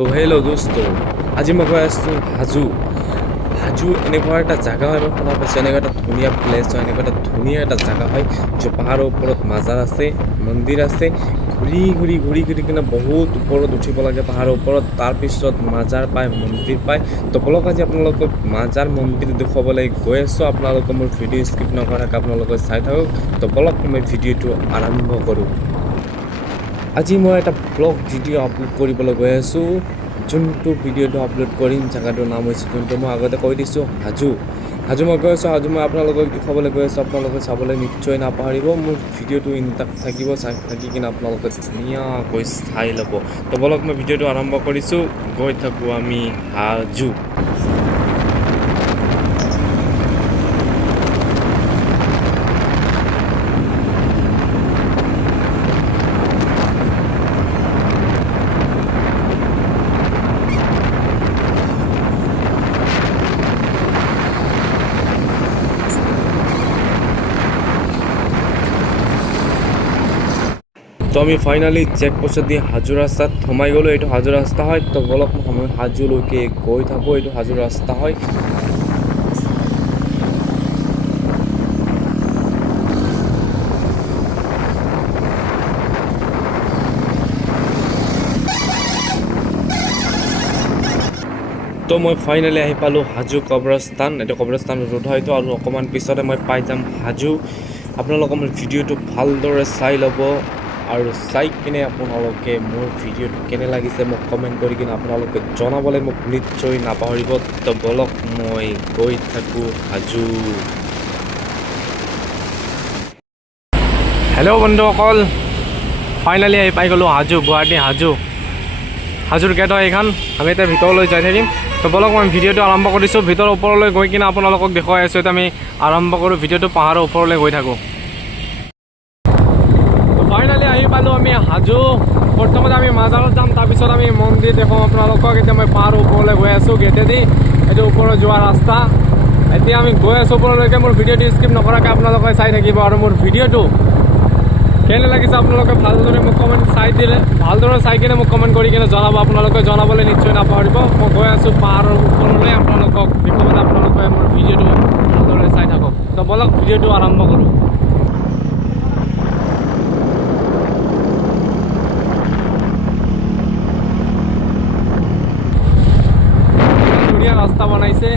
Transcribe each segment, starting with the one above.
তো হেল্ল' দোস্ত, আজি মই গৈ আছোঁ হাজো। হাজো এনেকুৱা এটা জেগা হয়, মই শুনা পাইছোঁ এনেকুৱা এটা ধুনীয়া প্লেচ হয়, এনেকুৱা এটা ধুনীয়া এটা জেগা হয় য'ত পাহাৰৰ ওপৰত মাজাৰ আছে, মন্দিৰ আছে। ঘূৰি কিনে বহুত ওপৰত উঠিব লাগে পাহাৰৰ ওপৰত, তাৰপিছত মাজাৰ পায়, মন্দিৰ পায়। তো বলক আজি আপোনালোকক মাজাৰ মন্দিৰ দেখুৱাবলৈ গৈ আছোঁ। আপোনালোকে মোৰ ভিডিঅ' স্কিপ নকৰাকৈ আপোনালোকে চাই থাকক। তো বলক মই ভিডিঅ'টো আৰম্ভ কৰোঁ। আজি মই এটা ব্লগ ভিডিঅ' আপলোড কৰিবলৈ গৈ আছোঁ। যোনটো ভিডিঅ'টো আপলোড কৰিম জেগাটোৰ নাম হৈছে, যোনটো মই আগতে কৈ দিছোঁ, হাজো। মই গৈ আছোঁ হাজো, মই আপোনালোকক দেখুৱাবলৈ গৈ আছোঁ। আপোনালোকে চাবলৈ নিশ্চয় নাপাহৰিব। মোৰ ভিডিঅ'টো ইনটাক থাকিব, চাই থাকি কিনে আপোনালোকে ধুনীয়াকৈ চাই ল'ব। তো বলক মই ভিডিঅ'টো আৰম্ভ কৰিছোঁ। গৈ থাকোঁ আমি হাজো। তো আমি ফাইনালি চেকপোষ্ট দি হাজো ৰাস্তাত সোমাই গ'লোঁ। এইটো হাজো ৰাস্তা হয়। তো বলক মই হাজোলৈকে গৈ থাকোঁ। এইটো হাজো ৰাস্তা হয়। তো মই ফাইনেলি আহি পালোঁ হাজো কবৰস্থান। এইটো কবৰস্থান ৰোড হয়তো, আৰু অকণমান পিছতে মই পাই যাম হাজো। আপোনালোকে মোৰ ভিডিঅ'টো ভালদৰে চাই ল'ব, আৰু চাই কিনে আপোনালোকে মোৰ ভিডিঅ'টো কেনে লাগিছে মোক কমেণ্ট কৰি কিনে আপোনালোকে জনাবলৈ মোক নিশ্চয় নাপাহৰিব। তো বলক মই গৈ থাকোঁ হাজো। হেল্ল' বন্ধুসকল, ফাইনেলি আহি পাই গ'লোঁ হাজো, গুৱাহাটী হাজো। হাজোৰ গেট হয় এইখন। আমি এতিয়া ভিতৰলৈ যাই থাকিম। তো বলক মই ভিডিঅ'টো আৰম্ভ কৰিছোঁ। ভিতৰৰ ওপৰলৈ গৈ কিনে আপোনালোকক দেখুৱাই আছোঁ। এতিয়া আমি আৰম্ভ কৰোঁ ভিডিঅ'টো, পাহাৰৰ ওপৰলৈ গৈ থাকোঁ। তো ফাইনেলি আহি পালোঁ আমি হাজো। প্ৰথমতে আমি মাজাৰত যাম, তাৰপিছত আমি মন্দিৰ দেখুৱাম আপোনালোকক। এতিয়া মই পাহাৰৰ ওপৰলৈ গৈ আছোঁ গেটেদি, এইটো ওপৰত যোৱা ৰাস্তা। এতিয়া আমি গৈ আছোঁ ওপৰলৈকে। মোৰ ভিডিঅ'টো স্কিপ নকৰাকৈ আপোনালোকে চাই থাকিব, আৰু মোৰ ভিডিঅ'টো কেনে লাগিছে আপোনালোকে ভালদৰে মোক কমেণ্ট ভালদৰে চাই কিনে মোক কমেণ্ট কৰি কিনে জনাব। আপোনালোকে জনাবলৈ নিশ্চয় নাপাহৰিব। মই গৈ আছোঁ পাহাৰৰ ওপৰলৈ আপোনালোকক দেখুৱাবলৈ। আপোনালোকে মোৰ ভিডিঅ'টো ভালদৰে চাই থাকক। তো বলক ভিডিঅ'টো আৰম্ভ কৰোঁ। ধুনীয়া ৰাস্তা বনাইছে।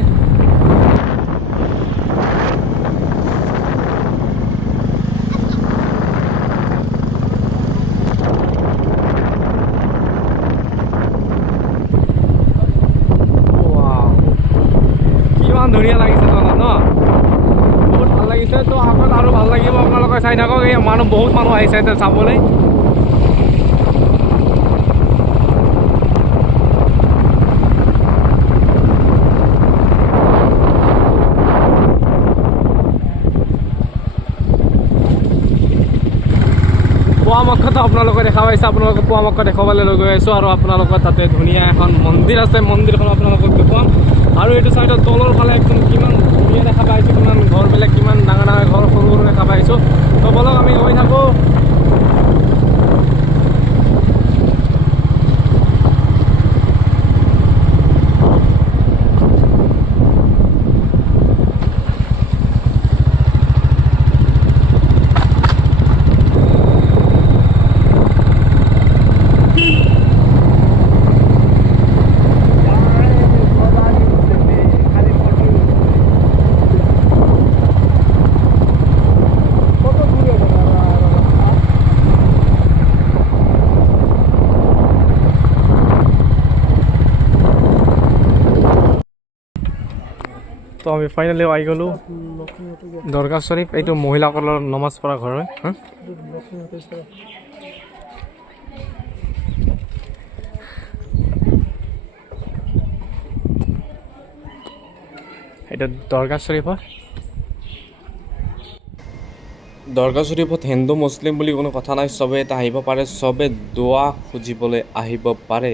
ধুনীয়া লাগিছে তো ন, বহুত ভাল লাগিছে। তো আগত আৰু ভাল লাগিব, আপোনালোকে চাই থাকক। এই বহুত মানুহ আহিছে এতিয়া চাবলৈ। পোৱামক্কাটো আপোনালোকে দেখা পাইছে। আপোনালোকে পোৱামক্কা দেখুৱাবলৈ লৈ গৈ আছোঁ, আৰু আপোনালোকৰ তাতে ধুনীয়া এখন মন্দিৰ আছে। মন্দিৰখন আপোনালোকক দেখুৱাম। আৰু এইটো চাইডত তলৰ ফালে একদম কিমান ধুনীয়া দেখা পাইছোঁ, কিমান ঘৰবিলাক কিমান ডাঙৰ ডাঙৰ ঘৰ, সৰু সৰু দেখা পাইছোঁ। তো বলক আমি গৈ থাকোঁ। তো আমি ফাইনেলি আহি গ'লোঁ দৰগাহ শ্বৰীফ। এইটো মহিলাসকলৰ নমাজ পঢ়া ঘৰ হয়। এইটো দৰগাহ শ্বৰীফ হয়। দৰগাহ শ্বৰীফত হিন্দু মুছলিম বুলি কোনো কথা নাই, চবে এটা আহিব পাৰে, চবে দোৱা খুজিবলৈ আহিব পাৰে।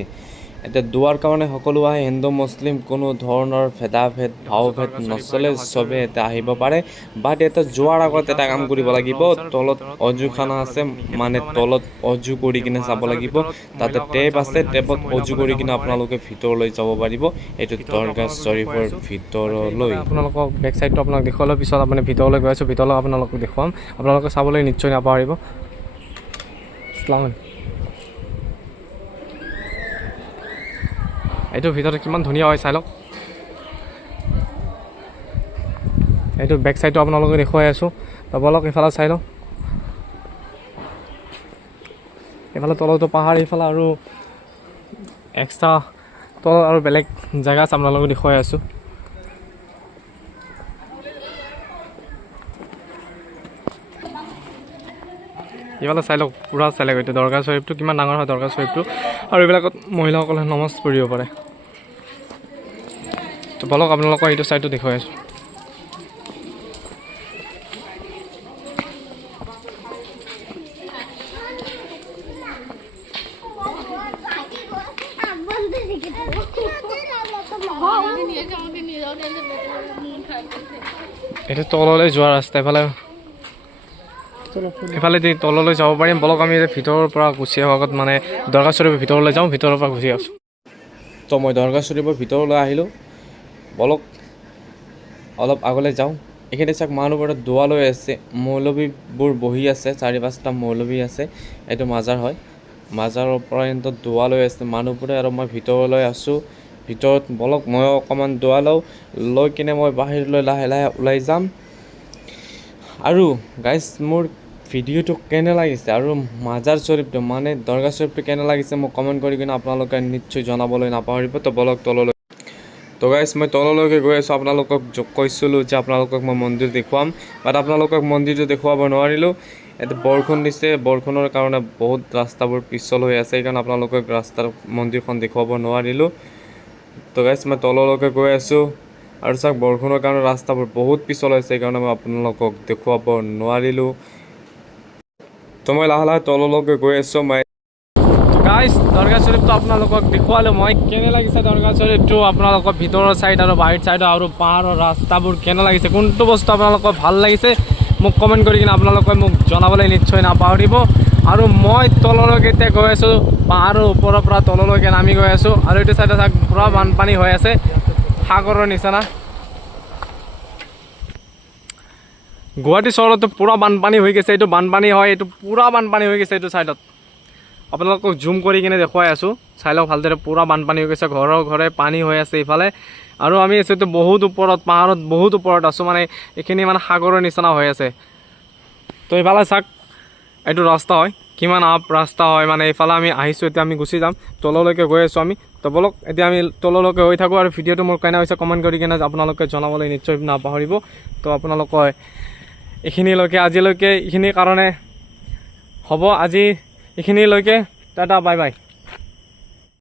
এতিয়া দোৱাৰ কাৰণে সকলো আহে, হিন্দু মুছলিম কোনো ধৰণৰ ভেদাভেদ ভাৱভেদ নচলে, চবে এতিয়া আহিব পাৰে। বাট এতিয়া যোৱাৰ আগত এটা কাম কৰিব লাগিব, তলত অজুখানা আছে, মানে তলত অজু কৰি কিনে যাব লাগিব। তাতে টেপ আছে, টেপত অজু কৰি কিনে আপোনালোকে ভিতৰলৈ যাব পাৰিব, এইটো দৰগাহ শ্বৰীফৰ ভিতৰলৈ। আপোনালোকক বেক চাইডটো আপোনাক দেখুৱালৰ পিছত আপুনি ভিতৰলৈ গৈ আছোঁ, ভিতৰলৈ আপোনালোকক দেখুৱাম, আপোনালোকে চাবলৈ নিশ্চয় নাপাহৰিব। এইটো ভিতৰত কিমান ধুনীয়া হয় চাই লওক। এইটো বেক চাইডটো আপোনালোকে দেখুৱাই আছোঁ, বলক এইফালে চাই লওক। এইফালে তলতো পাহাৰ, এইফালে আৰু এক্সট্ৰা তলত আৰু বেলেগ জেগা আছে, আপোনালোকে দেখুৱাই আছোঁ। এইফালে চাই লওক, পূৰা চাই লওক। এতিয়া দৰগাহ শ্বৰীফটো কিমান ডাঙৰ হয় দৰগাহ শ্বৰীফটো, আৰু এইবিলাকত মহিলাসকলে নমাজ পঢ়িব পাৰে। তো বলক আপোনালোকক এইটো চাইডটো দেখুৱাই আছোঁ। এইটো তললৈ যোৱা ৰাস্তা, এইফালে দি তললৈ যাব পাৰিম। বলক আমি ভিতৰৰ পৰা গুচি অহাৰ আগত মানে দৰগাহ শ্বৰীফৰ ভিতৰলৈ যাওঁ, ভিতৰৰ পৰা গুচি আছোঁ। তো মই দৰগাহ শ্বৰীফৰ ভিতৰলৈ আহিলোঁ, বলক অলপ আগলৈ যাওঁ। এইখিনি চাওক, মানুহবোৰে দোৱা লৈ আছে, মৌলবীবোৰ বহি আছে, 4-5টা মৌলবী আছে। এইটো মাজাৰ হয়, মাজাৰৰ পৰা কিন্তু দোৱা লৈ আছে মানুহবোৰে, আৰু মই ভিতৰলৈ আছোঁ। ভিতৰত বলক মই অকণমান দোৱা লৈ কিনে মই বাহিৰলৈ লাহে লাহে ওলাই যাম। আৰু গাইজ মোৰ ভিডিঅ'টো কেনে লাগিছে আৰু মাজাৰ শ্বৰীফটো মানে দৰগাহ শ্বৰীফটো কেনে লাগিছে মোক কমেণ্ট কৰি কিনে আপোনালোকে নিশ্চয় জনাবলৈ নাপাহৰিব। তো বলক তললৈ। তো গাইজ মই তললৈকে গৈ আছোঁ, আপোনালোকক কৈছিলোঁ যে আপোনালোকক মই মন্দিৰ দেখুৱাম, বাট আপোনালোকক মন্দিৰটো দেখুৱাব নোৱাৰিলোঁ। এতিয়া বৰষুণ দিছে, বৰষুণৰ কাৰণে বহুত ৰাস্তাবোৰ পিছল হৈ আছে, সেইকাৰণে আপোনালোকক মন্দিৰখন দেখুৱাব নোৱাৰিলোঁ। তো গাইজ মই তললৈকে গৈ আছোঁ, আৰু চাওক বৰষুণৰ কাৰণে ৰাস্তাবোৰ বহুত পিছল হৈছে, সেইকাৰণে মই আপোনালোকক দেখুৱাব নোৱাৰিলোঁ। তো মই লাহে লাহে তললৈকে গৈ আছোঁ। গাইজ দৰগাহ শ্বৰীফটো আপোনালোকক দেখুৱালোঁ মই, কেনে লাগিছে দৰগাহ শ্বৰীফটো, আপোনালোকৰ ভিতৰৰ ছাইড আৰু বাহিৰ ছাইড আৰু পাহাৰৰ ৰাস্তাবোৰ কেনে লাগিছে, কোনটো বস্তু আপোনালোকৰ ভাল লাগিছে মোক কমেণ্ট কৰি কিনে আপোনালোকে মোক জনাবলৈ নিশ্চয় নাপাহৰিব। আৰু মই তললৈকে এতিয়া গৈ আছোঁ, পাহাৰৰ ওপৰৰ পৰা তললৈকে নামি গৈ আছোঁ, আৰু এইটো চাইডে চাওক পূৰা বানপানী হৈ আছে, সাগৰৰ নিচিনা। গুৱাহাটী চহৰতো পূৰা বানপানী হৈ গৈছে, এইটো বানপানী হয়, এইটো পূৰা বানপানী হৈ গৈছে। এইটো ছাইডত আপোনালোকক জুম কৰি কিনে দেখুৱাই আছোঁ, চাই লওক ভালদৰে, পূৰা বানপানী হৈ গৈছে, ঘৰে ঘৰে পানী হৈ আছে ইফালে। আৰু আমি আছোঁ বহুত ওপৰত, পাহাৰত বহুত ওপৰত আছোঁ, মানে এইখিনি মানে সাগৰৰ নিচিনা হৈ আছে। তো এইফালে চাওক, এইটো ৰাস্তা হয়, কিমান আপ ৰাস্তা হয়, মানে এইফালে আমি আহিছোঁ, এতিয়া আমি গুচি যাম, তললৈকে গৈ আছোঁ আমি। তো বলক এতিয়া আমি তললৈকে হৈ থাকোঁ, আৰু ভিডিঅ'টো মোৰ কেনে হৈছে কমেণ্ট কৰি কিনে আপোনালোকে জনাবলৈ নিশ্চয় নাপাহৰিব। তো আপোনালোকে এইখিনিলৈকে, আজিলৈকে এইখিনিৰ কাৰণে হ'ব, আজি এইখিনিলৈকে, টাটা বাই বাই।